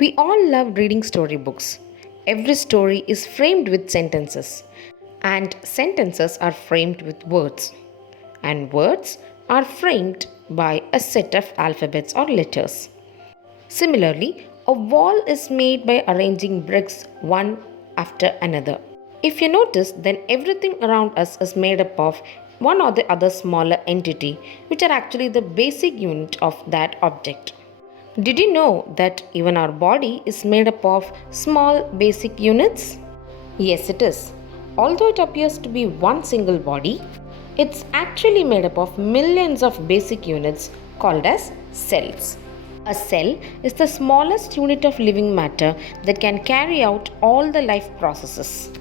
We all love reading storybooks. Every story is framed with sentences, and sentences are framed with words, and words are framed by a set of alphabets or letters. Similarly, a wall is made by arranging bricks one after another. If you notice, then everything around us is made up of one or the other smaller entity, which are actually the basic unit of that object. Did you know that even our body is made up of small basic units? Yes, it is. Although it appears to be one single body, it's actually made up of millions of basic units called as cells. A cell is the smallest unit of living matter that can carry out all the life processes.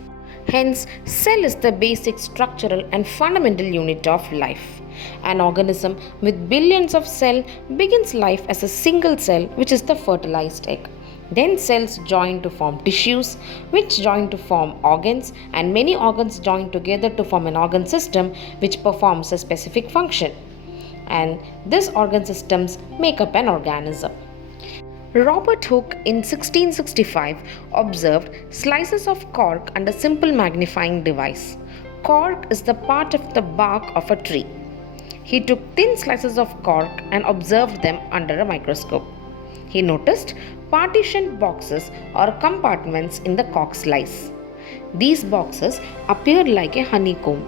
Hence, cell is the basic structural and fundamental unit of life. An organism with billions of cells begins life as a single cell, which is the fertilized egg. Then cells join to form tissues, which join to form organs, and many organs join together to form an organ system which performs a specific function. And these organ systems make up an organism. Robert Hooke in 1665 observed slices of cork under simple magnifying device. Cork is the part of the bark of a tree. He took thin slices of cork and observed them under a microscope. He noticed partitioned boxes or compartments in the cork slice. These boxes appeared like a honeycomb.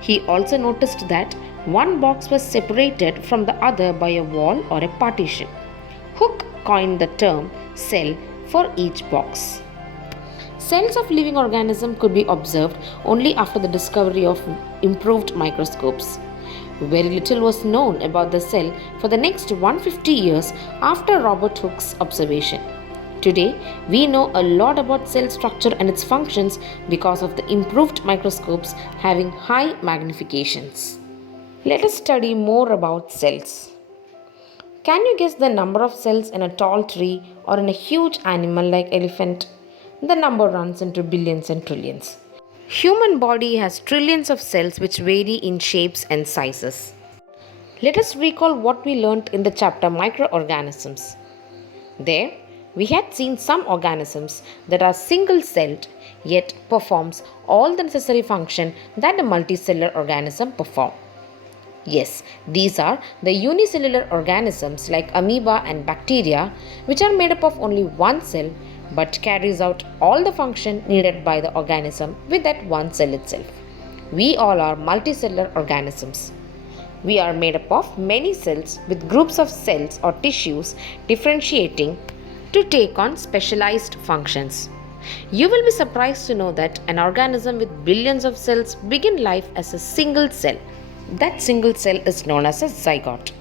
He also noticed that one box was separated from the other by a wall or a partition. Hooke coined the term cell for each box. Cells of living organisms could be observed only after the discovery of improved microscopes. Very little was known about the cell for the next 150 years after Robert Hooke's observation. Today, we know a lot about cell structure and its functions because of the improved microscopes having high magnifications. Let us study more about cells. Can you guess the number of cells in a tall tree or in a huge animal like elephant? The number runs into billions and trillions. Human body has trillions of cells which vary in shapes and sizes. Let us recall what we learnt in the chapter microorganisms. There, we had seen some organisms that are single-celled yet performs all the necessary function that a multicellular organism performs. Yes, these are the unicellular organisms like amoeba and bacteria, which are made up of only one cell but carries out all the function needed by the organism with that one cell itself. We all are multicellular organisms. We are made up of many cells with groups of cells or tissues differentiating to take on specialized functions. You will be surprised to know that an organism with billions of cells begin life as a single cell. That single cell is known as a zygote.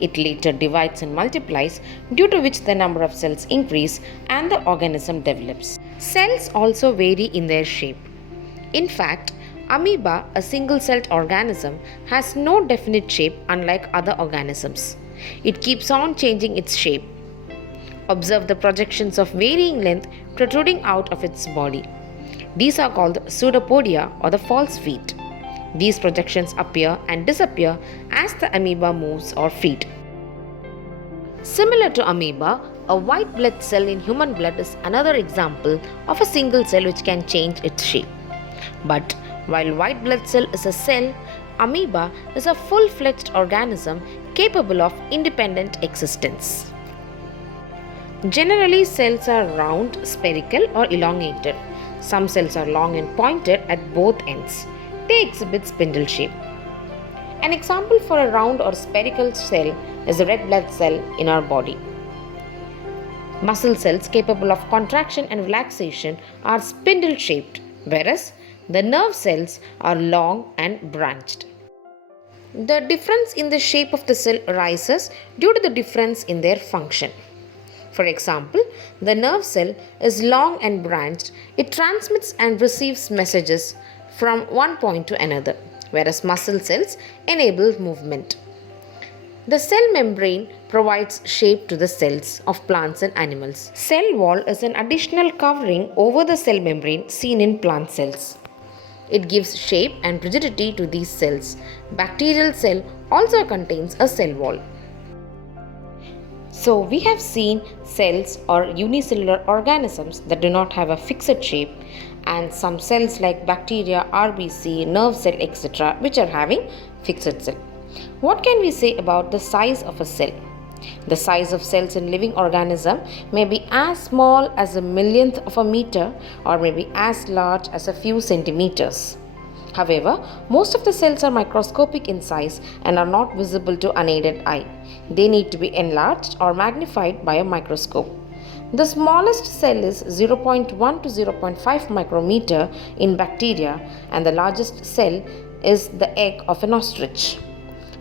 It later divides and multiplies, due to which the number of cells increase and the organism develops. Cells also vary in their shape. In fact, amoeba, a single-celled organism, has no definite shape unlike other organisms. It keeps on changing its shape. Observe the projections of varying length protruding out of its body. These are called pseudopodia or the false feet. These projections appear and disappear as the amoeba moves or feeds. Similar to amoeba, a white blood cell in human blood is another example of a single cell which can change its shape. But while white blood cell is a cell, amoeba is a full-fledged organism capable of independent existence. Generally, cells are round, spherical or elongated. Some cells are long and pointed at both ends. They exhibit spindle shape. An example for a round or spherical cell is a red blood cell in our body. Muscle cells capable of contraction and relaxation are spindle shaped, whereas the nerve cells are long and branched. The difference in the shape of the cell arises due to the difference in their function. For example, the nerve cell is long and branched. It transmits and receives messages from one point to another, whereas muscle cells enable movement. The cell membrane provides shape to the cells of plants and animals. Cell wall is an additional covering over the cell membrane seen in plant cells. It gives shape and rigidity to these cells. Bacterial cell also contains a cell wall. So, we have seen cells or unicellular organisms that do not have a fixed shape, and some cells like bacteria, RBC, nerve cell, etc., which are having fixed cell. What can we say about the size of a cell? The size of cells in living organism may be as small as a millionth of a meter or may be as large as a few centimeters. However, most of the cells are microscopic in size and are not visible to unaided eye. They need to be enlarged or magnified by a microscope. The smallest cell is 0.1 to 0.5 micrometer in bacteria, and the largest cell is the egg of an ostrich.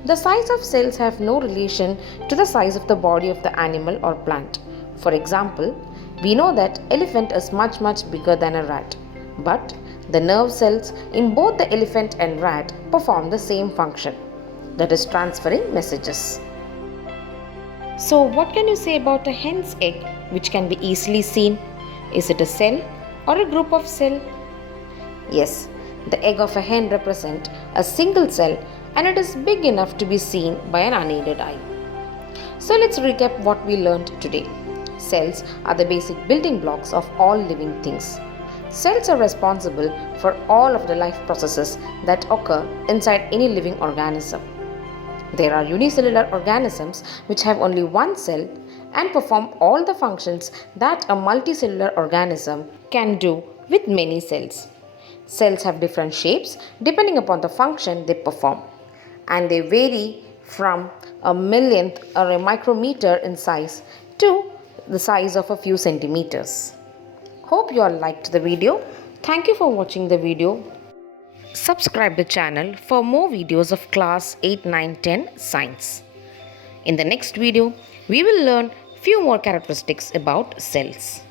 The size of cells have no relation to the size of the body of the animal or plant. For example, we know that elephant is much bigger than a rat, but the nerve cells in both the elephant and rat perform the same function, that is transferring messages. So what can you say about a hen's egg which can be easily seen? Is it a cell or a group of cells? Yes, the egg of a hen represents a single cell and it is big enough to be seen by an unaided eye. So let's recap what we learned today. Cells are the basic building blocks of all living things. Cells are responsible for all of the life processes that occur inside any living organism. There are unicellular organisms which have only one cell and perform all the functions that a multicellular organism can do with many cells. Cells have different shapes depending upon the function they perform, and they vary from a millionth or a micrometer in size to the size of a few centimeters. Hope you all liked the video. Thank you for watching the video. Subscribe the channel for more videos of class 8, 9, 10 science. In the next video, we will learn few more characteristics about cells.